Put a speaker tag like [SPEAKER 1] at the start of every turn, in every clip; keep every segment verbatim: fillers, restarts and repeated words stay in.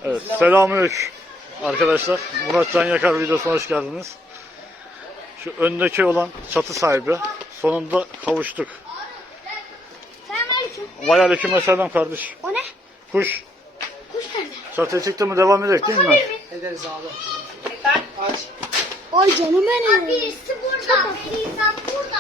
[SPEAKER 1] Evet, selamünaleyküm arkadaşlar. Murat Can Yakar videosuna hoş geldiniz. Şu öndeki olan çatı sahibi. Sonunda kavuştuk.
[SPEAKER 2] Selamünaleyküm.
[SPEAKER 1] Vay aleykümselam kardeş.
[SPEAKER 2] O ne?
[SPEAKER 1] Kuş.
[SPEAKER 2] Kuş nerede?
[SPEAKER 1] Çatıya çıktı mı devam edecek değil mi?
[SPEAKER 3] Ederiz abi.
[SPEAKER 2] Aç. Ay canım benim. Birisi burada. Birisi burada.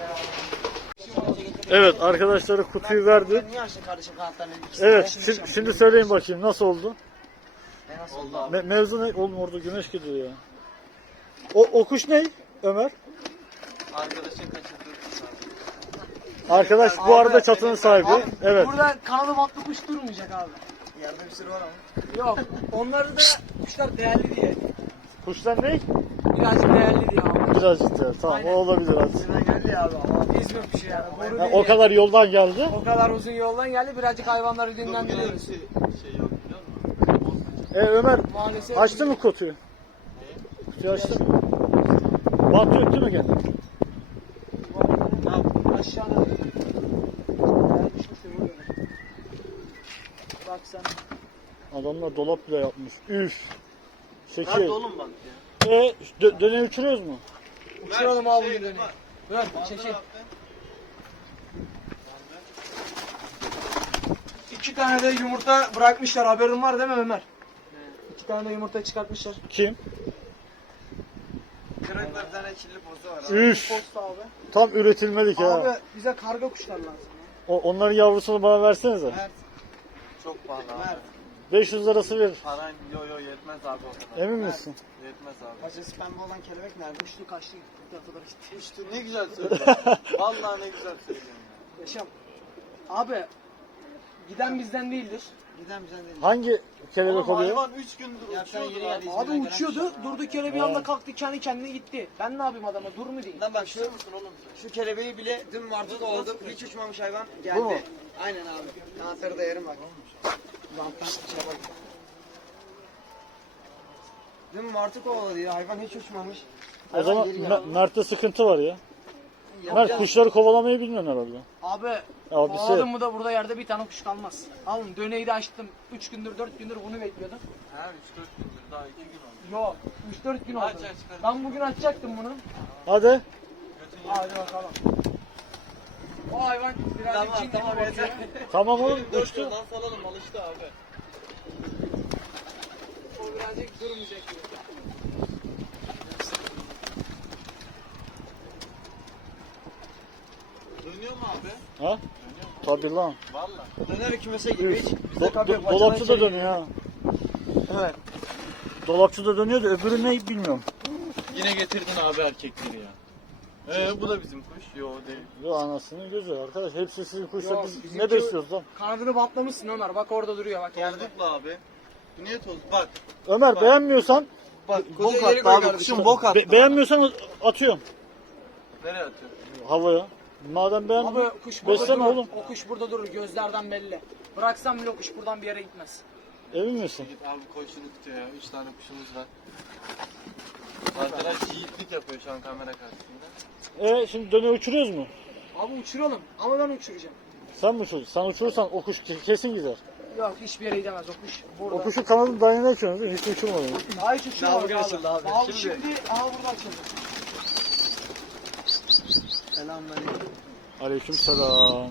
[SPEAKER 1] Evet, arkadaşları kutuyu verdi.
[SPEAKER 3] Niye açtın kardeşim kanatlarını?
[SPEAKER 1] Evet, şimdi, şimdi söyleyin bakayım nasıl oldu?
[SPEAKER 3] Ne nasıl oldu abi?
[SPEAKER 1] Me mevzu ne? Oğlum orada güneş gidiyor ya. O, o kuş ne Ömer?
[SPEAKER 3] Arkadaşın kaçırdığı
[SPEAKER 1] Arkadaş bu arada çatının sahibi.
[SPEAKER 3] Abi,
[SPEAKER 1] Evet.
[SPEAKER 3] Burada kanalı batlı kuş durmayacak abi. Yerde bir sürü var ama. Yok. Onları da kuşlar değerli diye.
[SPEAKER 1] Kuşlar ne?
[SPEAKER 3] Birazcık değerli diye abi.
[SPEAKER 1] Birazcık da. Tamam,
[SPEAKER 3] Aynen.
[SPEAKER 1] o olabilir hadi.
[SPEAKER 3] Bizden geldi ya abi ama İzmir kuşu yani. Boru
[SPEAKER 1] Ha,
[SPEAKER 3] değil
[SPEAKER 1] o
[SPEAKER 3] yani.
[SPEAKER 1] kadar yoldan geldi.
[SPEAKER 3] O kadar uzun yoldan geldi. Birazcık hayvanları dinlendiriyoruz.
[SPEAKER 4] Şey yok biliyor musun?
[SPEAKER 1] E Ömer
[SPEAKER 3] Maalesef.
[SPEAKER 1] açtı mı kutuyu? Kutuyu açtı mı? Bant yok değil mi gene?
[SPEAKER 3] Aşağıda. Bak sen.
[SPEAKER 1] Adamlar dolap bile yapmış. Üf. Şekil.
[SPEAKER 4] Nerede oğlum bak ya?
[SPEAKER 1] E dö döneyi uçuruyoruz mu?
[SPEAKER 3] Uçuralım abi
[SPEAKER 4] Şey,
[SPEAKER 3] bugün dönüyor.
[SPEAKER 4] bak.
[SPEAKER 3] Ver çekil. İki tane de yumurta bırakmışlar. Haberin var değil mi Ömer? İki tane de yumurta çıkartmışlar.
[SPEAKER 1] Kim?
[SPEAKER 4] Kırıklar bir tane çilli pozu var abi.
[SPEAKER 1] Üf.
[SPEAKER 3] Posta abi.
[SPEAKER 1] Tam üretilmedik ha.
[SPEAKER 3] Abi bize karga kuşlar lazım. ya.
[SPEAKER 1] O, onların yavrusunu bana versenize.
[SPEAKER 4] Mert. Çok pahalı abi. Mert.
[SPEAKER 1] beş yüz lirası verir.
[SPEAKER 4] Paran yo yo yetmez abi o kadar.
[SPEAKER 1] Emin misin?
[SPEAKER 4] Yetmez abi.
[SPEAKER 3] Paçası pembe olan kelebek nerede? Uçtu kaçtı. Gitti atalara gitti.
[SPEAKER 4] İşte ne güzel söylüyorsun. Vallahi ne güzel söylüyorsun ya.
[SPEAKER 3] Yaşam. Abi giden bizden değildir.
[SPEAKER 4] Giden bizden değil.
[SPEAKER 1] Hangi kelebek
[SPEAKER 4] Oğlum
[SPEAKER 1] oluyor?
[SPEAKER 4] hayvan üç gündür uçuyordu abi.
[SPEAKER 3] Abi uçuyordu. Durduk yere bir anda kalktı kendi kendine gitti. Ben ne yapayım adama? Dur mu diyeyim?
[SPEAKER 5] Lan bak şu,
[SPEAKER 4] musun oğlum sen?
[SPEAKER 5] şu kelebeği bile dün martı kovaladım. Hiç uçmamış hayvan geldi.
[SPEAKER 1] Bu mu?
[SPEAKER 5] Aynen abi. Kanatları da yarım bak. Banttan şey bak. Dün martı kovaladı ya. Hayvan hiç uçmamış.
[SPEAKER 1] O
[SPEAKER 5] Hayvan
[SPEAKER 1] zaman
[SPEAKER 5] geri geldi.
[SPEAKER 1] Mer- Mert'te sıkıntı var ya. Mert
[SPEAKER 5] Yapacağız.
[SPEAKER 1] kuşları kovalamayı bilmiyorsun herhalde.
[SPEAKER 3] Abi
[SPEAKER 1] Abi
[SPEAKER 3] kovaladım
[SPEAKER 1] şey-
[SPEAKER 3] mı da burada yerde bir tane kuş kalmaz. Alın döneyi de açtım. üç gündür dört gündür bunu bekliyordum.
[SPEAKER 4] Ha üç dört gündür daha iki gün oldu.
[SPEAKER 3] Yok üç dört gün oldu.
[SPEAKER 4] Aç, aç, çıkar.
[SPEAKER 3] Ben bugün açacaktım bunu.
[SPEAKER 1] Hadi.
[SPEAKER 4] Götün
[SPEAKER 3] Hadi bakalım. O hayvan birazcık
[SPEAKER 5] Tamam,
[SPEAKER 3] cin
[SPEAKER 5] tamam,
[SPEAKER 3] gibi bakıyor.
[SPEAKER 1] Tamam oğlum
[SPEAKER 4] dört
[SPEAKER 1] uçtu.
[SPEAKER 4] yıldan salalım alıştı abi.
[SPEAKER 3] O birazcık durmayacak gibi.
[SPEAKER 4] Dönüyor mu abi?
[SPEAKER 1] Ha? Tabii lan.
[SPEAKER 4] Valla.
[SPEAKER 5] Döner kümese gibi
[SPEAKER 1] Üf.
[SPEAKER 5] hiç.
[SPEAKER 1] Do-
[SPEAKER 5] Bize kapı yok.
[SPEAKER 1] do-
[SPEAKER 5] Başından
[SPEAKER 1] dolapçı da
[SPEAKER 5] içeri
[SPEAKER 1] dönüyor ha.
[SPEAKER 5] Evet.
[SPEAKER 1] Dolapçı da dönüyor da öbürü ne bilmiyorum.
[SPEAKER 4] Yine getirdin abi erkekleri ya. Ee bu da bizim kuş. Yo değil.
[SPEAKER 1] Yo anasının gözü arkadaş. Hepsi sizin kuşsa
[SPEAKER 3] Yok,
[SPEAKER 1] biz
[SPEAKER 3] bizimki-
[SPEAKER 1] ne besliyoruz lan?
[SPEAKER 3] Kanadını bantlamışsın Ömer. Bak orada duruyor bak yerde.
[SPEAKER 4] Tozlukla abi. Bu niye toz? Bak.
[SPEAKER 1] Ömer beğenmiyorsan
[SPEAKER 4] Bak
[SPEAKER 5] Bok
[SPEAKER 4] koca
[SPEAKER 5] attı
[SPEAKER 4] yeri koy
[SPEAKER 5] abi,
[SPEAKER 4] kardeşim.
[SPEAKER 5] kuşun bok attı.
[SPEAKER 1] be- beğenmiyorsan atıyorum
[SPEAKER 4] Nereye atıyor?
[SPEAKER 1] havaya. Madem beğen
[SPEAKER 3] Abi kuş burada
[SPEAKER 1] besleme
[SPEAKER 3] durur.
[SPEAKER 1] oğlum.
[SPEAKER 3] O kuş burada durur. Gözlerden belli. Bıraksam bile o kuş buradan bir yere gitmez.
[SPEAKER 1] Emin misin?
[SPEAKER 4] Git abi koy şunu kutuya ya. Üç tane kuşumuz var. Arkadaş yiğitlik yapıyor şu an kamera karşısında.
[SPEAKER 1] E şimdi döne uçuruyoruz mu?
[SPEAKER 3] Abi uçuralım. Ama ben uçuracağım.
[SPEAKER 1] Sen mi uçuruyorsun? Sen uçurursan o kuş ke- kesin gider.
[SPEAKER 3] Yok hiçbir yere gidemez o kuş. Burada.
[SPEAKER 1] O kuşun kanadını dayanına açıyorsunuz değil mi? Hiç uçurmadı.
[SPEAKER 3] Daha hiç uçurmadık
[SPEAKER 5] Dalga açıldı abi.
[SPEAKER 3] Abi
[SPEAKER 5] Şimdi-
[SPEAKER 3] şimdi, aha burada açıldı.
[SPEAKER 5] Selamünaleyküm.
[SPEAKER 1] Aleyküm selam.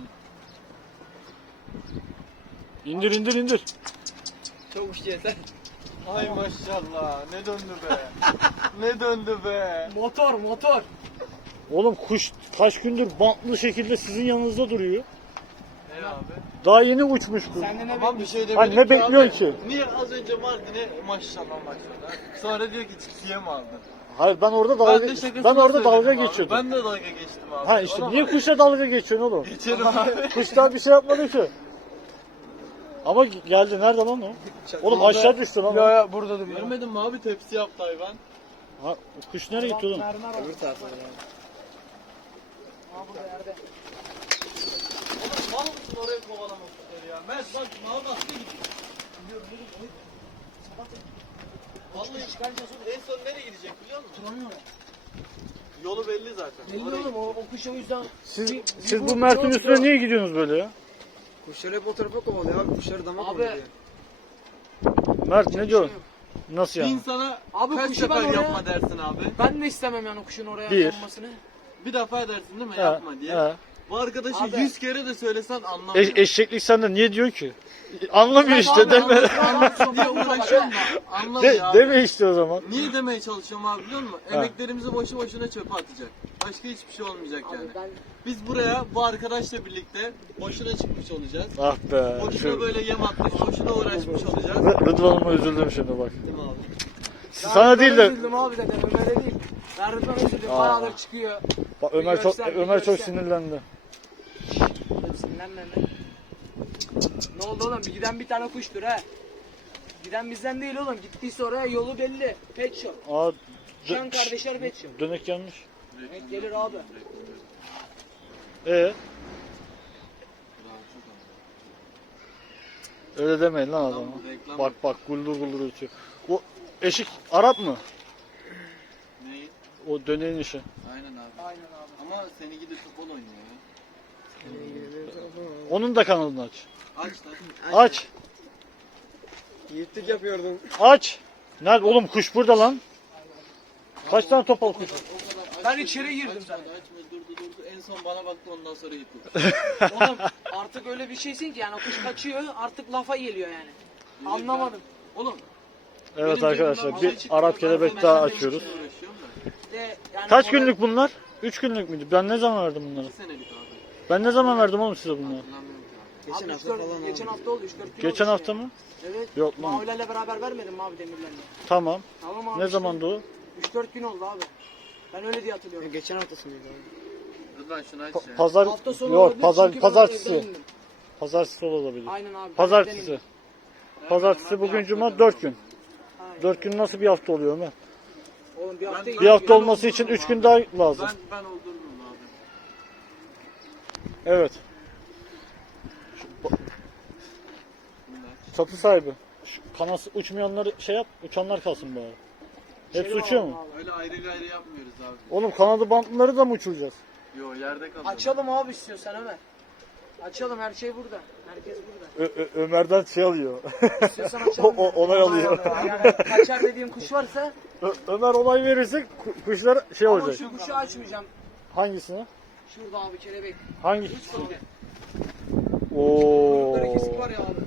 [SPEAKER 1] İndir indir indir.
[SPEAKER 5] Çok uçtu yeter.
[SPEAKER 4] Ay maşallah ne döndü be. Ne döndü be.
[SPEAKER 3] Motor motor.
[SPEAKER 1] Oğlum kuş kaç gündür bantlı şekilde sizin yanınızda duruyor.
[SPEAKER 4] Ne abi?
[SPEAKER 1] Daha yeni uçmuş kuş.
[SPEAKER 3] Sen de ne
[SPEAKER 4] Tamam bir şey
[SPEAKER 1] Hani
[SPEAKER 4] demedim
[SPEAKER 1] ne
[SPEAKER 4] ki
[SPEAKER 1] bekliyorsun
[SPEAKER 4] abi.
[SPEAKER 1] ki?
[SPEAKER 4] Niye az önce Mardin'e maşallah maşallah. Sonra diyor ki çiftliğe mi aldın?
[SPEAKER 1] Hayır ben orada
[SPEAKER 4] Ben
[SPEAKER 1] dalga
[SPEAKER 4] de
[SPEAKER 1] ben,
[SPEAKER 4] şakasını
[SPEAKER 1] orada dalga
[SPEAKER 4] söyledim abi.
[SPEAKER 1] geçiyordum.
[SPEAKER 4] Ben de dalga geçtim abi.
[SPEAKER 1] Ha işte
[SPEAKER 4] Ona
[SPEAKER 1] niye
[SPEAKER 4] bak.
[SPEAKER 1] kuşla dalga geçiyorsun oğlum?
[SPEAKER 4] Geçerim abi.
[SPEAKER 1] Kuş daha bir şey yapmadı ki. Ama geldi nerede lan o? Oğlum aşağı düştü lan. o.
[SPEAKER 3] Ya ya burada duruyor.
[SPEAKER 4] Görmedin mi abi tepsi yaptı hayvan.
[SPEAKER 1] Ha, kuş nereye gitti oğlum?
[SPEAKER 3] Mermer var.
[SPEAKER 5] Öbür tarafa ya.
[SPEAKER 3] Aha burada yerde.
[SPEAKER 4] Oğlum mal mısın oraya kovalamak üzere ya? Mert bak mal nasıl gidiyor? Biliyorum dedim. Vallahi çıkaracağız oğlum. En son nereye gidecek biliyor musun?
[SPEAKER 3] Duramıyor.
[SPEAKER 4] Yolu belli zaten.
[SPEAKER 3] Belli
[SPEAKER 4] Oraya
[SPEAKER 3] oğlum o, o kuş o yüzden.
[SPEAKER 1] Siz,
[SPEAKER 3] Bir-
[SPEAKER 1] siz
[SPEAKER 3] bir
[SPEAKER 1] bu
[SPEAKER 3] bu-
[SPEAKER 1] Mert'in
[SPEAKER 3] bir-
[SPEAKER 1] üstüne niye gidiyorsunuz böyle ya?
[SPEAKER 5] Kuşları hep o tarafa kovalıyor abi. Kuşları dama
[SPEAKER 3] Abi-
[SPEAKER 5] kovalıyor.
[SPEAKER 1] Mert ne diyorsun? Nasıl
[SPEAKER 4] Bir
[SPEAKER 1] yani?
[SPEAKER 4] insana
[SPEAKER 3] Abi
[SPEAKER 4] kaç
[SPEAKER 3] kuşu
[SPEAKER 4] sefer
[SPEAKER 3] ben oraya-
[SPEAKER 4] yapma dersin abi?
[SPEAKER 3] Ben de istemem yani kuşun oraya
[SPEAKER 1] Bir.
[SPEAKER 3] konmasını.
[SPEAKER 4] Bir defa dersin değil mi
[SPEAKER 1] He,
[SPEAKER 4] yapma diye.
[SPEAKER 1] he.
[SPEAKER 4] Bu arkadaşı
[SPEAKER 3] Abi.
[SPEAKER 4] yüz kere de söylesen anlamıyor.
[SPEAKER 1] E- eşeklik sende niye diyor ki? Anlamıyor işte
[SPEAKER 3] Abi,
[SPEAKER 1] deme.
[SPEAKER 3] anlatmam,
[SPEAKER 4] diye
[SPEAKER 3] anlatmam.
[SPEAKER 4] uğraşıyorum da anlamıyor
[SPEAKER 1] De,
[SPEAKER 4] abi.
[SPEAKER 1] deme işte o zaman.
[SPEAKER 4] Niye demeye çalışıyorum abi biliyor musun?
[SPEAKER 1] He.
[SPEAKER 4] Emeklerimizi boşu boşuna çöpe atacak. Başka hiçbir şey olmayacak
[SPEAKER 3] Abi
[SPEAKER 4] yani.
[SPEAKER 3] ben
[SPEAKER 4] Biz buraya bu arkadaşla birlikte boşuna çıkmış olacağız.
[SPEAKER 1] Ah be.
[SPEAKER 4] Boşuna
[SPEAKER 1] Şu,
[SPEAKER 4] böyle yem atmış, boşuna uğraşmış olacağız.
[SPEAKER 1] R- Rıdvan'ıma üzüldüm şimdi bak.
[SPEAKER 4] Değil mi abi?
[SPEAKER 1] Sana değil de
[SPEAKER 3] üzüldüm abi dedim Ömer'e değil. Ben Rıdvan'a üzüldüm.
[SPEAKER 1] Aa.
[SPEAKER 3] Bayağıdır çıkıyor.
[SPEAKER 1] bak, Ömer
[SPEAKER 3] Bir
[SPEAKER 1] çok
[SPEAKER 3] görsen, bir
[SPEAKER 1] Ömer çok
[SPEAKER 3] görsen.
[SPEAKER 1] sinirlendi.
[SPEAKER 3] Oğlum sinirlenme mi? Ne oldu oğlum? Bir giden bir tane kuştur ha. Giden bizden değil oğlum. Gittiyse oraya yolu belli. Pet shop.
[SPEAKER 1] Aa
[SPEAKER 3] Şan
[SPEAKER 1] dö-
[SPEAKER 3] kardeşler pet shop.
[SPEAKER 1] dönek gelmiş.
[SPEAKER 3] Evet gelir abi.
[SPEAKER 1] E öyle demeyin lan adama.
[SPEAKER 4] reklam
[SPEAKER 1] Bak bak guldur guldur ötüyor. O eşik Arap mı?
[SPEAKER 4] Neyi?
[SPEAKER 1] O döneğin işi.
[SPEAKER 4] Aynen abi.
[SPEAKER 3] Aynen abi.
[SPEAKER 4] Ama seni gidip futbol oynuyor ya.
[SPEAKER 1] Onun da kanalını aç.
[SPEAKER 4] Aç lan.
[SPEAKER 1] Aç.
[SPEAKER 5] Yiğitlik yapıyordum.
[SPEAKER 1] Aç. Nerede oğlum kuş burada lan? Kaç tane topal kuş? var?
[SPEAKER 4] O kadar açmadı,
[SPEAKER 3] Ben içeri girdim
[SPEAKER 4] açmadı,
[SPEAKER 3] zaten.
[SPEAKER 4] Açmadı, durdu durdu. En son bana baktı ondan sonra gitti.
[SPEAKER 3] Oğlum artık öyle bir şeysin ki yani kuş kaçıyor artık lafa geliyor yani. Anlamadım.
[SPEAKER 4] Oğlum.
[SPEAKER 1] Evet
[SPEAKER 4] benim
[SPEAKER 1] arkadaşlar
[SPEAKER 4] cebimden
[SPEAKER 1] bir
[SPEAKER 4] şey çıktı,
[SPEAKER 1] Arap
[SPEAKER 4] ben
[SPEAKER 1] kelebek
[SPEAKER 4] sana
[SPEAKER 1] daha
[SPEAKER 4] ben
[SPEAKER 1] açıyoruz.
[SPEAKER 4] işimle uğraşıyorum da.
[SPEAKER 3] De, yani
[SPEAKER 1] Kaç
[SPEAKER 3] oraya-
[SPEAKER 1] günlük bunlar? üç günlük müydü? Ben ne zaman verdim bunları?
[SPEAKER 4] İki senelik abi.
[SPEAKER 1] Ben ne zaman verdim oğlum size bunları?
[SPEAKER 4] Hatırlamıyorum ki abi.
[SPEAKER 5] Geçen
[SPEAKER 3] Abi
[SPEAKER 5] hafta
[SPEAKER 3] üç dört
[SPEAKER 5] falan
[SPEAKER 3] geçen
[SPEAKER 5] oldu.
[SPEAKER 3] hafta oldu üç dört gün
[SPEAKER 1] Geçen
[SPEAKER 3] oldu
[SPEAKER 1] hafta
[SPEAKER 3] işte.
[SPEAKER 1] mı?
[SPEAKER 3] Evet.
[SPEAKER 1] Yok lan.
[SPEAKER 3] Mavilerle beraber vermedim mi abi demirlerle?
[SPEAKER 1] Tamam.
[SPEAKER 3] Tamam abi.
[SPEAKER 1] Ne
[SPEAKER 3] işte.
[SPEAKER 1] zamandı o?
[SPEAKER 3] üç dört gün oldu abi. Ben öyle diye hatırlıyorum.
[SPEAKER 5] Geçen haftasındaydı abi.
[SPEAKER 4] Rıdvan şunu aç
[SPEAKER 1] Pa-
[SPEAKER 4] ya.
[SPEAKER 1] pazar
[SPEAKER 3] Hafta sonu
[SPEAKER 1] yok
[SPEAKER 3] olabilir
[SPEAKER 1] pazar
[SPEAKER 3] çünkü ben evden
[SPEAKER 1] pazartesi.
[SPEAKER 3] indim.
[SPEAKER 1] Pazartesi olabilir.
[SPEAKER 3] Aynen abi. ben
[SPEAKER 1] Pazartesi.
[SPEAKER 3] evden indim.
[SPEAKER 1] Pazartesi bugün cuma dört gün.
[SPEAKER 3] Aynen.
[SPEAKER 1] dört gün nasıl bir hafta oluyor Ömer?
[SPEAKER 3] Oğlum bir hafta
[SPEAKER 4] Ben-
[SPEAKER 1] Bir hafta
[SPEAKER 4] ben
[SPEAKER 1] olması için
[SPEAKER 4] oldururum
[SPEAKER 1] üç gün
[SPEAKER 4] abi.
[SPEAKER 1] daha lazım.
[SPEAKER 4] Ben ben oldurdum abi.
[SPEAKER 1] Evet.
[SPEAKER 4] Bunu da aç.
[SPEAKER 1] Çatı sahibi. Şu kanası uçmayanları şey yap, uçanlar kalsın bari. Hepsi
[SPEAKER 3] Şeyli
[SPEAKER 1] uçuyor
[SPEAKER 3] var
[SPEAKER 1] mu?
[SPEAKER 3] abi.
[SPEAKER 4] Öyle ayrı gayrı yapmıyoruz abi.
[SPEAKER 1] Oğlum kanadı bantları da mı uçuracağız?
[SPEAKER 4] Yo yerde kalıyor.
[SPEAKER 3] Açalım abi istiyorsan Ömer. Açalım her şey burada. Herkes burada.
[SPEAKER 1] Ö- Ö- Ömer'den şey alıyor.
[SPEAKER 3] İstiyorsan
[SPEAKER 1] o,
[SPEAKER 3] açalım.
[SPEAKER 1] o- onay alıyor.
[SPEAKER 3] Yani kaçar dediğim kuş varsa
[SPEAKER 1] Ö- Ömer onay verirse ku- kuşlar şey
[SPEAKER 3] ama
[SPEAKER 1] olacak.
[SPEAKER 3] şu kuşu açmayacağım.
[SPEAKER 1] Hangisini?
[SPEAKER 3] Şurada abi kelebek.
[SPEAKER 1] Hangisi?
[SPEAKER 3] Üç tane.
[SPEAKER 1] Oo.
[SPEAKER 3] Kuyrukları kesik var ya abi.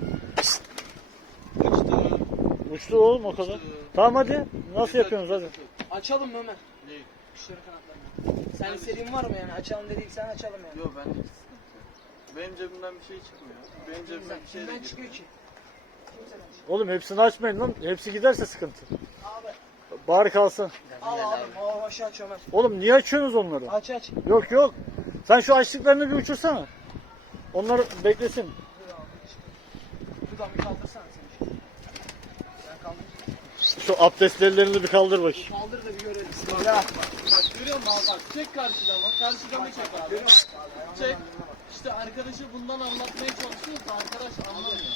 [SPEAKER 4] Uçtu.
[SPEAKER 1] Uçtu oğlum o kadar. Tamam hadi. Nasıl yapıyorsunuz hadi.
[SPEAKER 3] Açalım mı Ömer?
[SPEAKER 4] Ne?
[SPEAKER 3] Kuşların kanatlarını. Sen istediğin var mı yani? Açalım dediysen açalım yani.
[SPEAKER 4] Yo bende hiç sıkıntı yok. Benim cebimden bir şey çıkmıyor. Benim cebimden bir şey de
[SPEAKER 3] Kimden
[SPEAKER 4] girmiyor.
[SPEAKER 3] çıkıyor ki? Kimseden çıkıyor.
[SPEAKER 1] Oğlum hepsini açmayın lan. Hepsi giderse sıkıntı.
[SPEAKER 3] Abi
[SPEAKER 1] Bari kalsın.
[SPEAKER 3] al abi. O başı aç Ömer.
[SPEAKER 1] Oğlum niye açıyorsunuz onları?
[SPEAKER 3] Aç aç.
[SPEAKER 1] Yok yok. Sen şu açlıklarını bir uçursana. Onlar beklesin.
[SPEAKER 3] Dur abi. Buradan bir kaldırsana sen. Sen kaldır.
[SPEAKER 1] Şu abdestlerini bir kaldır bakayım.
[SPEAKER 3] Kaldır da bir görelim.
[SPEAKER 4] Bak görüyor musun abi bak çek karşıdan bak. Karşıdan mı çek abi? Çek. İşte arkadaşı bundan anlatmaya çalışıyorsa arkadaş anlamıyor.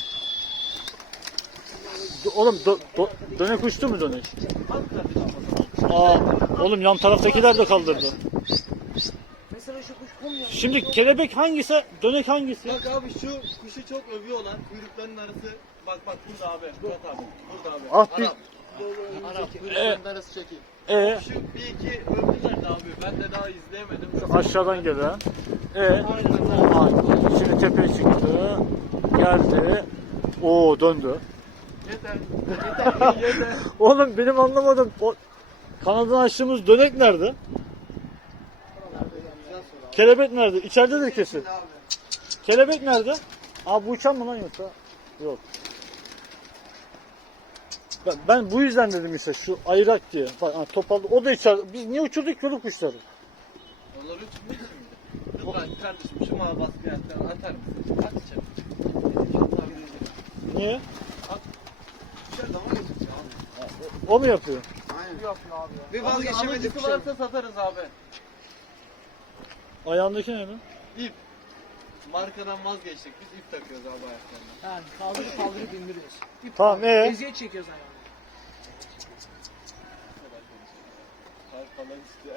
[SPEAKER 1] D- Oğlum do, do, dönek uçtu mu dönek?
[SPEAKER 4] Bak kardeşim.
[SPEAKER 1] Aa, oğlum yan taraftakiler de kaldırdı.
[SPEAKER 3] Mesela şu kuş kum
[SPEAKER 1] Şimdi kelebek hangisi, dönek hangisi?
[SPEAKER 4] Bak abi şu kuşu çok övüyorlar. Kuyruklarının arası. Bak bak burada abi. Murat abi. Burada abi.
[SPEAKER 1] Ah, bir-
[SPEAKER 4] Arap. Arap. Kuyruklarının arası çekeyim.
[SPEAKER 1] E
[SPEAKER 4] Şu bir iki övdüler de abi. Ben de daha izleyemedim.
[SPEAKER 1] aşağıdan gelen. E Aa, şimdi tepeye çıktı. Geldi. Oo döndü.
[SPEAKER 4] Yeter. Yeter. Yeter.
[SPEAKER 1] Oğlum benim anlamadım. O kanadını açtığımız dönek nerede? Kelebek nerede? İçeridedir kesin. Kelebek nerede? Aa bu uçan mı lan yoksa? Yok. Ben, ben bu yüzden dedim işte şu ayrak diye. Bak ha, topaldı. O da içeride. Biz niye uçurduk ki oğlum kuşları?
[SPEAKER 4] Onları uçurmak için miydi? Rıdvan kardeşim şu mavi baskı yerden atar mısın? At içeri.
[SPEAKER 1] Niye?
[SPEAKER 4] İçeride ama gözüküyor abi.
[SPEAKER 1] O mu yapıyor?
[SPEAKER 5] Aynen.
[SPEAKER 3] yapıyor abi ya.
[SPEAKER 5] Bir
[SPEAKER 4] Abi
[SPEAKER 5] vazgeçemedik
[SPEAKER 4] alıcısı
[SPEAKER 5] bir şey.
[SPEAKER 4] varsa satarız abi.
[SPEAKER 1] Ayağındaki ne lan?
[SPEAKER 4] İp. Markadan vazgeçtik. Biz ip takıyoruz abi ayaklarına.
[SPEAKER 3] Yani kaldırıp kaldırıp indiriyoruz. İp
[SPEAKER 1] Tamam,
[SPEAKER 3] var.
[SPEAKER 1] ee?
[SPEAKER 3] Eziyet çekiyoruz ayağını.
[SPEAKER 4] Kalp falan istiyor.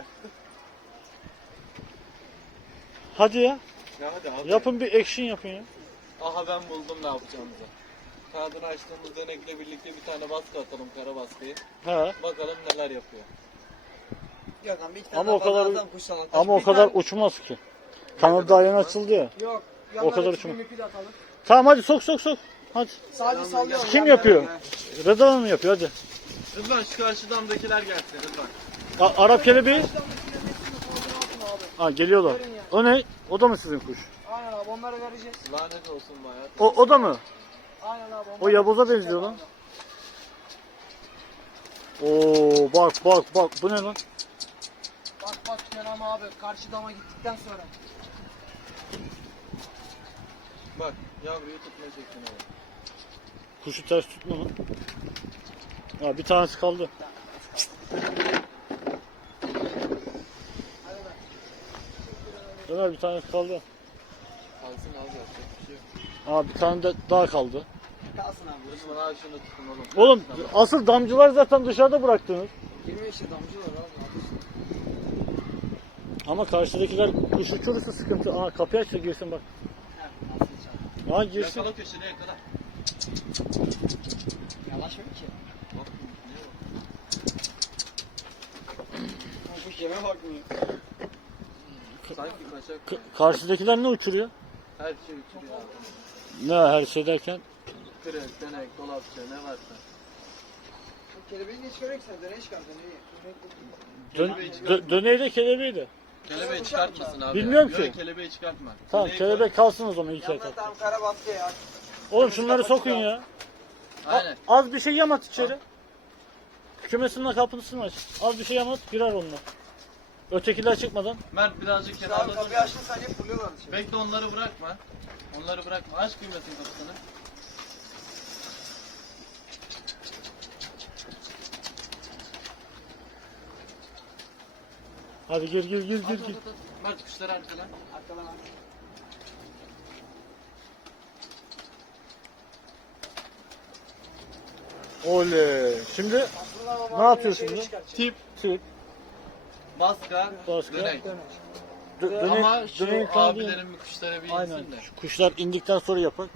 [SPEAKER 1] Hadi ya.
[SPEAKER 4] Ya hadi abi.
[SPEAKER 1] Yapın bir action yapın ya.
[SPEAKER 4] Aha ben buldum ne yapacağımızı. Kanadını açtığımız dönekle birlikte bir tane baskı atalım, kara baskıyı.
[SPEAKER 1] He.
[SPEAKER 4] Bakalım neler yapıyor.
[SPEAKER 5] Yok ama bir iki tane
[SPEAKER 1] Ama
[SPEAKER 5] daha
[SPEAKER 1] o kadar
[SPEAKER 5] fazla atalım, kuş salataşı.
[SPEAKER 1] ama o
[SPEAKER 5] Bir
[SPEAKER 1] kadar
[SPEAKER 5] tane-
[SPEAKER 1] uçmaz ki. Kanadı daha yeni açıldı ya.
[SPEAKER 3] Yok.
[SPEAKER 1] O kadar
[SPEAKER 3] yanlara
[SPEAKER 1] uçma.
[SPEAKER 3] bir ipi de atalım.
[SPEAKER 1] Tamam hadi sok sok sok. Hadi.
[SPEAKER 3] Sadece sallıyorum.
[SPEAKER 1] Kim
[SPEAKER 3] yanlara.
[SPEAKER 1] yapıyor? Rıdvan mı yapıyor hadi.
[SPEAKER 4] Rıdvan şu karşı damdakiler gelsin Rıdvan.
[SPEAKER 1] A- Arap kelebeği.
[SPEAKER 3] Kaç tane makinenin hepsini koordinatını abi.
[SPEAKER 1] Ha geliyorlar. O ne? O da mı sizin kuş?
[SPEAKER 3] Aynen abi onları vereceğiz.
[SPEAKER 4] Lanet olsun bu hayat.
[SPEAKER 1] O, o da mı?
[SPEAKER 3] Aynen abi.
[SPEAKER 1] O yaboza benziyor lan. Oo bak bak bak bu ne lan?
[SPEAKER 3] Bak bak Kenan abi karşı dama gittikten sonra.
[SPEAKER 4] Bak yavruyu tutma şekline bak.
[SPEAKER 1] Kuşu ters tutma lan. Ha bir tanesi kaldı. Ömer bir tanesi kaldı.
[SPEAKER 4] Kalsın abi yapacak bir şey yok.
[SPEAKER 1] Ha bir tane de daha kaldı.
[SPEAKER 5] Kalsın abi.
[SPEAKER 4] Rıdvan abi şunu tutun oğlum.
[SPEAKER 1] Oğlum asıl damcılar zaten dışarıda bıraktınız.
[SPEAKER 5] Girmiyor işte, damcı var abi.
[SPEAKER 1] Ama karşıdakiler kuş uçurursa sıkıntı. Aa kapıyı aç da girsin bak. Aa girsin.
[SPEAKER 4] Yakala köşede yakala.
[SPEAKER 5] Yalaşmıyor ki.
[SPEAKER 4] Bak, ne o?
[SPEAKER 5] Bu kuş yeme bakmıyor.
[SPEAKER 4] Sanki kaçak.
[SPEAKER 1] K- karşıdakiler ne uçuruyor?
[SPEAKER 4] Her şey uçuruyor abi.
[SPEAKER 1] Ne her şey derken?
[SPEAKER 4] Kırık, denek, dolapça ne varsa.
[SPEAKER 5] Bu kelebeği geç görek sen, döneği çıkar döneği.
[SPEAKER 1] Dön, dö, döneği de kelebeği de.
[SPEAKER 4] Kelebeği çıkartmasın abi.
[SPEAKER 1] Bilmiyorum
[SPEAKER 4] Yok,
[SPEAKER 1] ki.
[SPEAKER 4] kelebeği çıkartma.
[SPEAKER 1] Tamam
[SPEAKER 4] Döneği
[SPEAKER 1] kelebek kalsın o zaman ilk
[SPEAKER 5] Yanına
[SPEAKER 1] etapta.
[SPEAKER 5] tam kara baskı ya.
[SPEAKER 1] Oğlum şunları sokun ya.
[SPEAKER 4] koy. Aynen.
[SPEAKER 1] Az bir şey yamat içeri. Kümesinin kapısını aç. Az bir şey yamat girer onlar. Ötekiler çıkmadan.
[SPEAKER 4] Mert birazcık
[SPEAKER 5] Abi
[SPEAKER 4] kenarda dur.
[SPEAKER 5] kapıyı açtın sadece fırlıyorlar dışarı.
[SPEAKER 4] Bekle onları bırakma. Onları bırakma. Aç kıymetin kapısını.
[SPEAKER 1] Hadi gir gir gir
[SPEAKER 4] At,
[SPEAKER 1] gir
[SPEAKER 4] at,
[SPEAKER 1] gir.
[SPEAKER 4] at, at. Mert kuşları arkala.
[SPEAKER 5] Arkadan abi.
[SPEAKER 1] Oley. Şimdi
[SPEAKER 3] Aslında ama
[SPEAKER 1] Ne yapıyorsun
[SPEAKER 3] şeyleri
[SPEAKER 1] ya?
[SPEAKER 3] çıkartacak.
[SPEAKER 4] Tip,
[SPEAKER 1] tip.
[SPEAKER 4] baska,
[SPEAKER 1] Baska.
[SPEAKER 4] dönek.
[SPEAKER 1] Dö, dönek,
[SPEAKER 4] Ama şu
[SPEAKER 1] döneğin kanadı yok.
[SPEAKER 4] abilerin bir kuşlara bir
[SPEAKER 1] Aynen.
[SPEAKER 4] insin de.
[SPEAKER 1] Şu kuşlar indikten sonra yapar.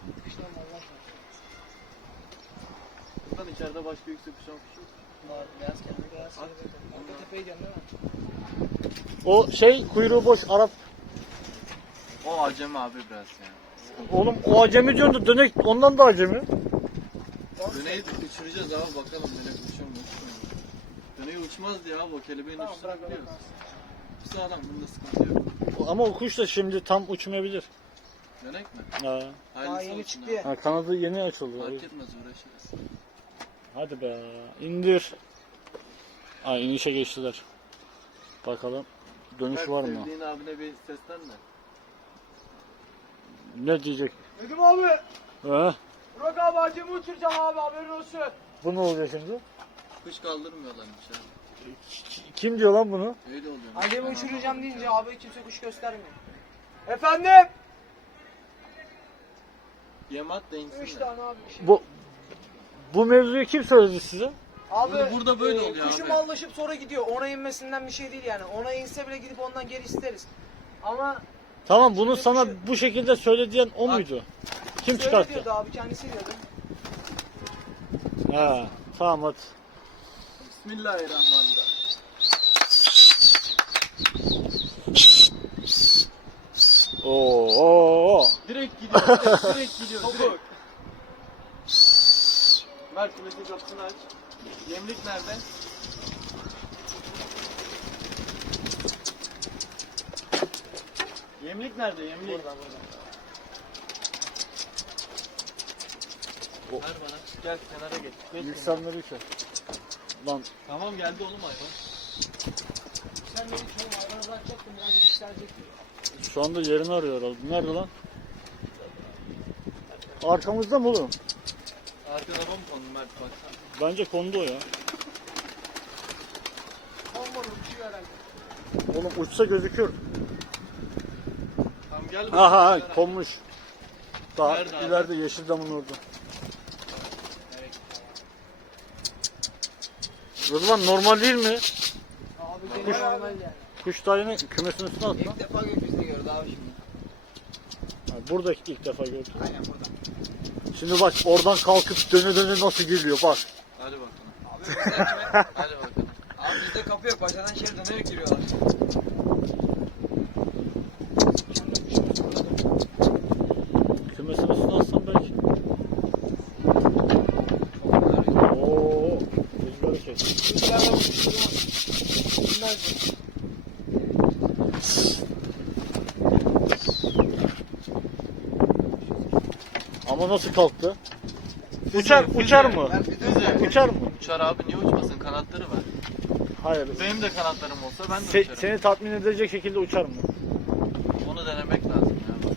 [SPEAKER 4] Buradan içeride başka yüksek kuşan kuş yok.
[SPEAKER 3] Var, beyaz kelebek. Beyaz kelebek. Arka tepeye gidiyorsun değil mi?
[SPEAKER 1] O şey kuyruğu boş Arap.
[SPEAKER 4] O acemi abi biraz yani.
[SPEAKER 1] Oğlum o acemi diyorsun da dönek ondan da acemi.
[SPEAKER 4] Döneyi de uçuracağız abi bakalım dönek uçuyor mu uçmuyor mu? Döneyi uçmaz diye abi o kelebeğin
[SPEAKER 3] Tamam,
[SPEAKER 4] uçtuğunu
[SPEAKER 3] bırak,
[SPEAKER 4] biliyoruz.
[SPEAKER 3] bırak.
[SPEAKER 4] Sağlam bunda sıkıntı yok.
[SPEAKER 1] Ama o kuş da şimdi tam uçmayabilir.
[SPEAKER 4] Dönek mi?
[SPEAKER 1] Ha,
[SPEAKER 3] Daha
[SPEAKER 4] Hayırlısı
[SPEAKER 3] yeni
[SPEAKER 4] olsun
[SPEAKER 3] çıktı
[SPEAKER 4] abi.
[SPEAKER 3] ya.
[SPEAKER 1] ha, kanadı yeni açıldı.
[SPEAKER 4] Fark etmez uğraşırız.
[SPEAKER 1] Hadi be indir. Ay inişe geçtiler. Bakalım dönüş
[SPEAKER 4] Mert,
[SPEAKER 1] var mı?
[SPEAKER 4] Sevdiğin abine bir seslen de.
[SPEAKER 1] Ne diyecek?
[SPEAKER 3] Dedim abi.
[SPEAKER 1] He?
[SPEAKER 3] Burak abi acemi uçuracağım abi haberin olsun.
[SPEAKER 1] Bu ne oluyor şimdi?
[SPEAKER 4] Kuş kaldırmıyorlarmış abi.
[SPEAKER 1] Kim diyor lan bunu?
[SPEAKER 4] Öyle oluyor.
[SPEAKER 3] Acemi uçuracağım deyince abi kimse kuş göstermiyor. Efendim?
[SPEAKER 4] Yemat da insin
[SPEAKER 3] Üç
[SPEAKER 4] de.
[SPEAKER 3] tane abi bir şey.
[SPEAKER 1] Bu bu mevzuyu kim söyledi size?
[SPEAKER 3] Abi
[SPEAKER 4] Burada- burada böyle
[SPEAKER 3] e,
[SPEAKER 4] oluyor
[SPEAKER 3] kuşu
[SPEAKER 4] abi.
[SPEAKER 3] mallaşıp sonra gidiyor. Ona inmesinden bir şey değil yani. Ona inse bile gidip ondan geri isteriz. Ama
[SPEAKER 1] Tamam bunu sana bu şekilde söylediyen o muydu? Kim
[SPEAKER 3] şöyle
[SPEAKER 1] çıkarttı?
[SPEAKER 3] diyordu abi kendisi diyordu.
[SPEAKER 1] Ha, tamam hadi.
[SPEAKER 4] Bismillahirrahmanirrahim.
[SPEAKER 1] Oo, oo, oo.
[SPEAKER 4] Direkt gidiyor, direkt, direkt gidiyor, direkt. Mert kuletin kapısını aç. Yemlik nerede? Yemlik nerede? Yemlik. Burada, burada. Ver bana. Gel kenara geç. Geç kenara.
[SPEAKER 1] Yükselmeli ki. Lan
[SPEAKER 4] Tamam geldi oğlum hayvan.
[SPEAKER 3] Sen benim çoğum hayvanı bırakacaktın biraz yükselecektin.
[SPEAKER 1] şu anda yerini arıyor herhalde. Nerede lan? Arkamızda mı oğlum?
[SPEAKER 4] Arkada mı kondu Mert baksana.
[SPEAKER 1] Bence kondu o ya.
[SPEAKER 3] Olmadı uçuyor herhalde.
[SPEAKER 1] Oğlum uçsa gözükür.
[SPEAKER 4] Tamam gel
[SPEAKER 1] Aha ha,
[SPEAKER 4] bakalım.
[SPEAKER 1] konmuş. Daha
[SPEAKER 4] Nerede abi?
[SPEAKER 1] ileride yeşil damın orada. Rıdvan normal değil mi?
[SPEAKER 3] Abi gene normal yani.
[SPEAKER 1] Kuş daha yeni kümesin üstüne at lan.
[SPEAKER 5] İlk defa gökyüzünü gördü abi şimdi.
[SPEAKER 1] Ha, burada ilk defa gördüm.
[SPEAKER 5] Aynen burada.
[SPEAKER 1] Şimdi bak oradan kalkıp döne döne nasıl geliyor bak.
[SPEAKER 4] Hadi bakalım.
[SPEAKER 5] Abi bizde kime?
[SPEAKER 4] Hadi bakalım.
[SPEAKER 5] Abi bizde kapı yok. Başladan şehir dönerek giriyorlar.
[SPEAKER 1] Kümesin üstüne alsam belki. Oo, rüzgarı kes.
[SPEAKER 3] Rüzgarla uçuşturmaz. Bilmez.
[SPEAKER 1] Ama nasıl kalktı? Uçar, uçar mı?
[SPEAKER 5] Ben bir de
[SPEAKER 1] Uçar mı?
[SPEAKER 4] Uçar abi, niye uçmasın? Kanatları var.
[SPEAKER 1] Hayır.
[SPEAKER 4] Benim de kanatlarım olsa ben de
[SPEAKER 1] Se-
[SPEAKER 4] uçarım.
[SPEAKER 1] seni tatmin edecek şekilde uçar mı?
[SPEAKER 4] Onu denemek lazım ya.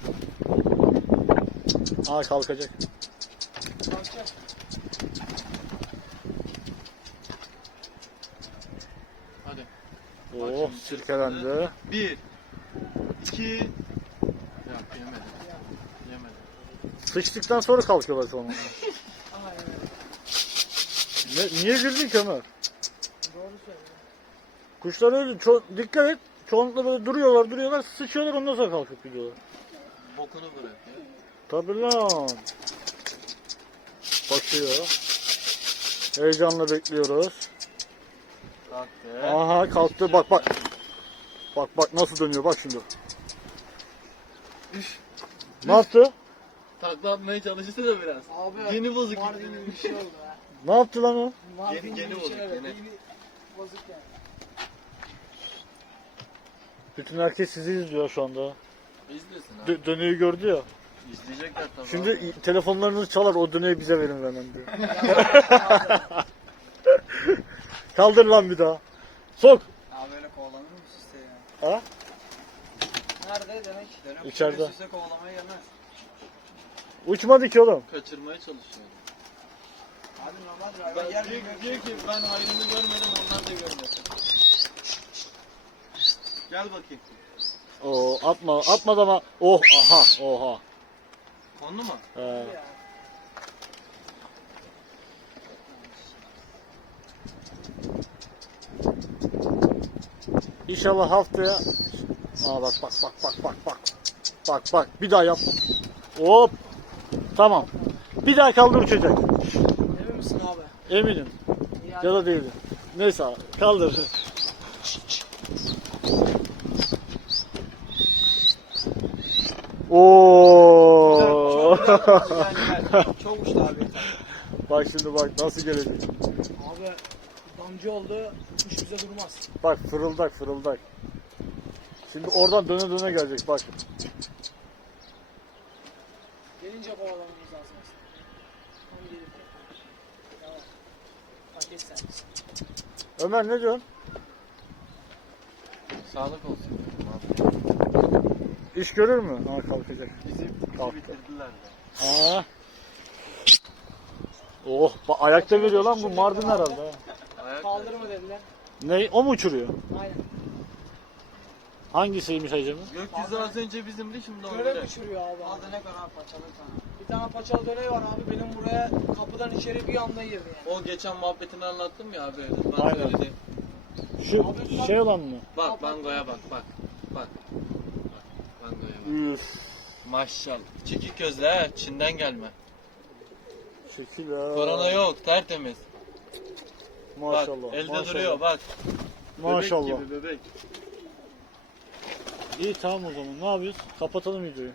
[SPEAKER 1] Aa kalkacak.
[SPEAKER 3] Kalkacak.
[SPEAKER 4] Hadi.
[SPEAKER 1] Oo sirkelendi.
[SPEAKER 4] Bir. iki. Ya yemedim. Yemedim.
[SPEAKER 1] Sıçtıktan sonra kalkıyorlar sonra.
[SPEAKER 3] Aynen öyle.
[SPEAKER 1] Ne, niye güldün ki Ömer?
[SPEAKER 3] Doğru söylüyor.
[SPEAKER 1] Kuşlar öyle. Ço- dikkat et. Çoğunlukla böyle duruyorlar duruyorlar sıçıyorlar ondan sonra kalkıp gidiyorlar.
[SPEAKER 4] Bokunu bırak ya.
[SPEAKER 1] Tabii lan. Bakıyor. Heyecanla bekliyoruz.
[SPEAKER 4] Kalktı.
[SPEAKER 1] Aha kalktı bak bak. Bak bak nasıl dönüyor bak şimdi. Ne yaptı?
[SPEAKER 4] Takla atmaya çalıştı da biraz.
[SPEAKER 3] Abi.
[SPEAKER 4] Geni bozuk.
[SPEAKER 3] Mardin gibi bir şey oldu ha.
[SPEAKER 1] Ne yaptı lan o?
[SPEAKER 3] Mardin
[SPEAKER 4] Geni-
[SPEAKER 3] gibi
[SPEAKER 4] geni
[SPEAKER 3] bir
[SPEAKER 4] bozuk,
[SPEAKER 3] şey oldu.
[SPEAKER 4] geni.
[SPEAKER 3] Geni bozuk yani.
[SPEAKER 1] Bütün herkes sizi izliyor şu anda.
[SPEAKER 4] İzlesin abi.
[SPEAKER 1] Dö- dönüyü gördü ya.
[SPEAKER 4] İzleyecekler tabii.
[SPEAKER 1] Şimdi
[SPEAKER 4] abi.
[SPEAKER 1] telefonlarınızı çalar o döneyi bize verin hemen diyor. Kaldır lan bir daha. Sok.
[SPEAKER 5] Abi öyle kovalanır mı sizde ya?
[SPEAKER 1] Ha?
[SPEAKER 5] Nerede demek? Dönem
[SPEAKER 1] İçeride.
[SPEAKER 5] Sizde kovalamaya gelmez.
[SPEAKER 1] Uçmadı ki oğlum.
[SPEAKER 4] Kaçırmaya çalışıyor.
[SPEAKER 5] Abi normaldir.
[SPEAKER 4] Ben,
[SPEAKER 5] Ben yer
[SPEAKER 4] diyor, diyor ki ben hayrını görmedim, onlar da görmesin. Gel bakayım.
[SPEAKER 1] Oo, atma atmadı ama. Oh aha oha.
[SPEAKER 4] Kondu mu?
[SPEAKER 1] He. İnşallah haftaya. Aa bak bak bak bak bak bak. Bak bak bir daha yap. Hop. Tamam. Bir daha kaldır uçacak.
[SPEAKER 3] Emin misin abi?
[SPEAKER 1] Eminim.
[SPEAKER 3] Yani
[SPEAKER 1] Ya da değilim. Neyse abi, kaldır. Oo.
[SPEAKER 5] Çok uçtu abi.
[SPEAKER 1] Bak şimdi bak nasıl gelecek.
[SPEAKER 3] abi damcı oldu. Kuş bize durmaz.
[SPEAKER 1] Bak fırıldak fırıldak. Şimdi oradan döne döne gelecek bak.
[SPEAKER 3] Gelince kovalamamız lazım aslında. Tam gelirken. Tamam. Paket servis.
[SPEAKER 1] Ömer ne diyorsun?
[SPEAKER 4] Sağlık olsun diyorum abi.
[SPEAKER 1] İş görür mü? Ha kalkacak.
[SPEAKER 4] Bizi, bizi
[SPEAKER 1] Kalktı.
[SPEAKER 4] bitirdiler de.
[SPEAKER 1] Aa. Oh bak, ayakta veriyor lan bu Mardin herhalde. ha.
[SPEAKER 4] Ayak
[SPEAKER 3] Kaldırma dediler.
[SPEAKER 1] Ne? O mu uçuruyor?
[SPEAKER 3] Aynen.
[SPEAKER 1] Hangisiymiş acaba?
[SPEAKER 4] Gökyüzü az önce bizimdi, şimdi
[SPEAKER 3] Böyle
[SPEAKER 4] orada.
[SPEAKER 3] uçuruyor abi.
[SPEAKER 5] Aldı ne kadar paçalı tane.
[SPEAKER 3] Bir tane paçalı döneği var abi. Benim buraya kapıdan içeri bir anda girdi yani.
[SPEAKER 4] O geçen muhabbetini anlattım ya abi. Ben
[SPEAKER 1] Aynen.
[SPEAKER 4] öyle de.
[SPEAKER 1] Şu şey olan mı?
[SPEAKER 4] Bak bangoya bak bak. Bak. Bak bangoya bak.
[SPEAKER 1] Üf.
[SPEAKER 4] Maşallah. Çekik gözle he, Çin'den gelme.
[SPEAKER 1] Şekil ha.
[SPEAKER 4] Korona yok, tertemiz.
[SPEAKER 1] Maşallah.
[SPEAKER 4] Bak elde
[SPEAKER 1] maşallah.
[SPEAKER 4] duruyor bak.
[SPEAKER 1] Maşallah.
[SPEAKER 4] Bebek gibi bebek.
[SPEAKER 1] İyi tamam o zaman. Ne yapıyoruz? Kapatalım videoyu.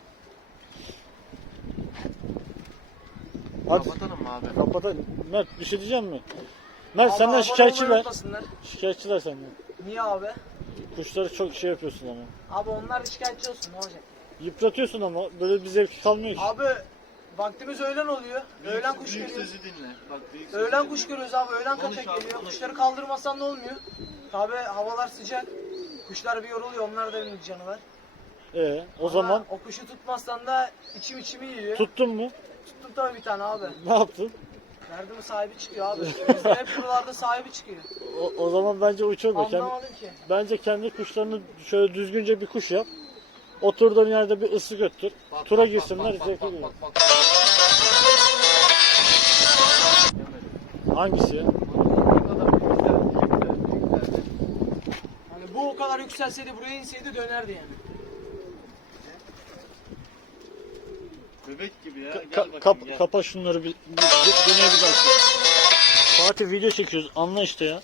[SPEAKER 1] Hadi
[SPEAKER 4] Kapatalım mı abi?
[SPEAKER 1] kapatalım. Mert bir şey diyeceğim mi? Mert
[SPEAKER 3] Abi
[SPEAKER 1] senden
[SPEAKER 3] abone
[SPEAKER 1] şikayetçiler.
[SPEAKER 3] olmayı unutmasınlar.
[SPEAKER 1] Şikayetçiler senden.
[SPEAKER 3] Niye abi?
[SPEAKER 1] Kuşları çok şey yapıyorsun ama.
[SPEAKER 3] Abi onlar şikayetçi olsun ne olacak?
[SPEAKER 1] Yıpratıyorsun ama böyle bir zevki kalmıyor ki.
[SPEAKER 3] Abi vaktimiz öğlen oluyor. Öğlen kuş
[SPEAKER 4] büyük
[SPEAKER 3] görüyoruz.
[SPEAKER 4] sözü dinle. Bak büyük sözü
[SPEAKER 3] Öğlen
[SPEAKER 4] dinle.
[SPEAKER 3] kuş görüyoruz abi. Öğlen
[SPEAKER 4] Konuş
[SPEAKER 3] kaçak
[SPEAKER 4] abi,
[SPEAKER 3] geliyor.
[SPEAKER 4] konuş.
[SPEAKER 3] Kuşları kaldırmasan ne olmuyor? Tabi havalar sıcak. Kuşlar bir yoruluyor. Onlar da benim canı var.
[SPEAKER 1] Ee, o
[SPEAKER 3] Ama
[SPEAKER 1] zaman
[SPEAKER 3] o kuşu tutmazsan da içim içimi yiyor.
[SPEAKER 1] tuttun mu?
[SPEAKER 3] Tuttum tabii bir tane abi.
[SPEAKER 1] Ne yaptın?
[SPEAKER 3] Nerede mi sahibi çıkıyor abi? Bizde hep buralarda sahibi çıkıyor.
[SPEAKER 1] O, o zaman bence uçurma. Kendi,
[SPEAKER 3] Anlamadım ki.
[SPEAKER 1] bence kendi kuşlarını şöyle düzgünce bir kuş yap. Oturduğun yerde bir ısı götür.
[SPEAKER 4] Bak,
[SPEAKER 1] Tura
[SPEAKER 4] bak,
[SPEAKER 1] girsinler
[SPEAKER 4] bak, bak,
[SPEAKER 1] zevkli
[SPEAKER 4] bak,
[SPEAKER 1] görür.
[SPEAKER 4] bak, bak.
[SPEAKER 1] Hangisi ya?
[SPEAKER 3] Hani bu o kadar yükselseydi buraya inseydi dönerdi yani.
[SPEAKER 4] Bebek gibi ya.
[SPEAKER 1] Ka-
[SPEAKER 4] Gel
[SPEAKER 1] ka-
[SPEAKER 4] bakayım
[SPEAKER 1] kap-
[SPEAKER 4] gel.
[SPEAKER 1] kapa şunları bir, bir, bir döneye bir dakika. Fatih video çekiyoruz. Anla işte ya.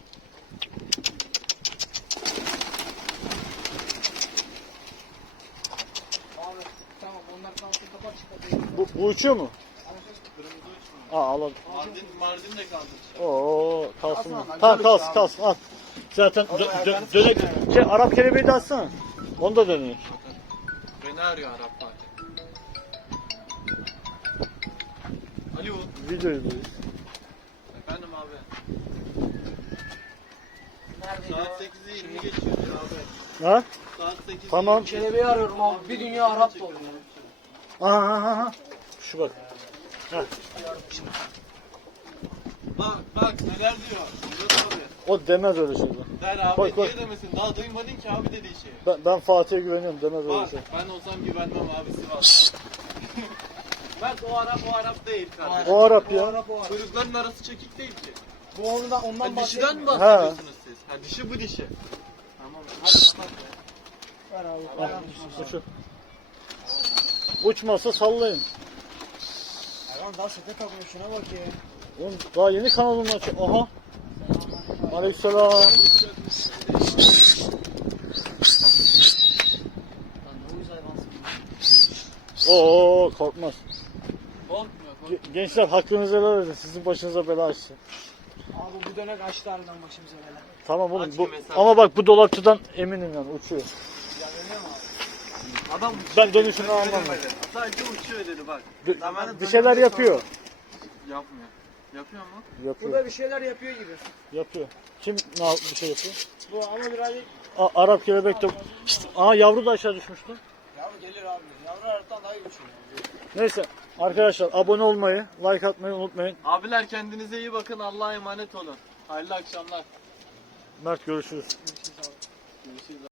[SPEAKER 3] Abi tamam onlar kalsın kapat şu kapıyı.
[SPEAKER 1] Bu, bu uçuyor mu?
[SPEAKER 4] Kırmızı uçma.
[SPEAKER 1] Aa al.
[SPEAKER 4] Mardin, Mardin de kaldır.
[SPEAKER 1] Oo kalsın mı?
[SPEAKER 5] Kalsın,
[SPEAKER 1] Tamam
[SPEAKER 5] güzel
[SPEAKER 1] kalsın
[SPEAKER 5] uçuyor
[SPEAKER 1] kalsın al. Zaten dö-
[SPEAKER 5] Oğlum,
[SPEAKER 1] dö-
[SPEAKER 5] ayaklarını
[SPEAKER 1] dönek
[SPEAKER 5] sıkıyor
[SPEAKER 1] şey Arap kelebeği de atsana. Onu da dönüyor.
[SPEAKER 4] Beni arıyor Arap Fatih. Alo.
[SPEAKER 1] Videoyu duyuyoruz.
[SPEAKER 4] Efendim abi.
[SPEAKER 3] Neredeydi
[SPEAKER 4] Saat
[SPEAKER 3] o?
[SPEAKER 4] sekizi yirmi geçiyor ya abi.
[SPEAKER 1] Ha?
[SPEAKER 4] Saat sekiz.
[SPEAKER 1] Tamam.
[SPEAKER 3] Kelebeği arıyorum abi. Bir dünya Arap dolu.
[SPEAKER 1] Aha, aha, aha. Şu bak.
[SPEAKER 4] Bak bak neler diyor. Murat abi.
[SPEAKER 1] O demez öyle şeyler.
[SPEAKER 4] Der abi
[SPEAKER 1] Koy, koy.
[SPEAKER 4] niye demesin? Daha duymadın ki abi dediği şeyi.
[SPEAKER 1] Ben, ben Fatih'e güveniyorum demez öyle
[SPEAKER 4] Bak
[SPEAKER 1] şey.
[SPEAKER 4] ben olsam güvenmem abi Sivas. Bak o Arap o Arap değil kardeşim.
[SPEAKER 1] O Arap
[SPEAKER 3] O
[SPEAKER 1] ya.
[SPEAKER 3] Arap o Arap.
[SPEAKER 4] Çocukların arası çekik değil ki.
[SPEAKER 3] Bu ondan, ondan
[SPEAKER 4] Ha, dişiden mi
[SPEAKER 3] bahsetmiyor.
[SPEAKER 4] bahsediyorsunuz siz? Ha dişi bu dişi. Tamam hadi anlat ya.
[SPEAKER 3] Ver abi.
[SPEAKER 1] Ah,
[SPEAKER 3] Ver abi.
[SPEAKER 1] uçun. Uçmasa sallayın.
[SPEAKER 5] Hayvan daha sete takmış şuna bak ya.
[SPEAKER 1] Oğlum daha yeni kanalımı açıyor. Aha. Aleykümselam.
[SPEAKER 5] Lan ne uyuz hayvansın.
[SPEAKER 1] Oo korkmaz.
[SPEAKER 4] Korkmuyor korkmuyor.
[SPEAKER 1] Ge- Gençler hakkınızı helal edin. Sizin başınıza bela açsın.
[SPEAKER 3] Abi bu dönek açtı harbiden başımıza böyle.
[SPEAKER 1] Tamam oğlum
[SPEAKER 4] Aç
[SPEAKER 1] bu
[SPEAKER 4] ki mesela.
[SPEAKER 1] ama bak bu dolapçıdan eminim yani uçuyor.
[SPEAKER 3] Ya görüyor musun abi?
[SPEAKER 4] Adam
[SPEAKER 1] Ben dönüşünü
[SPEAKER 4] uçuyor
[SPEAKER 1] anlamam.
[SPEAKER 4] demedi. Sadece uçuyor dedi bak.
[SPEAKER 1] Bir,
[SPEAKER 4] Zamanı
[SPEAKER 1] bir şeyler
[SPEAKER 4] dönüyor
[SPEAKER 1] yapıyor.
[SPEAKER 4] Yapmıyor. Yapıyor mu?
[SPEAKER 3] Bu
[SPEAKER 1] Yapıyor.
[SPEAKER 3] da bir şeyler yapıyor gibi.
[SPEAKER 1] Yapıyor. Kim ne yap- bir şey yapıyor?
[SPEAKER 3] Bu ama birazcık
[SPEAKER 1] A- Arap kelebek de. İşte, aa yavru da aşağı düşmüştü.
[SPEAKER 5] Yavru gelir abi. Yavru Arap'tan daha iyi uçuyor.
[SPEAKER 1] Neyse arkadaşlar abone olmayı, like atmayı unutmayın.
[SPEAKER 4] Abiler kendinize iyi bakın. Allah'a emanet olun. Hayırlı akşamlar.
[SPEAKER 1] Mert görüşürüz.
[SPEAKER 4] Görüşürüz.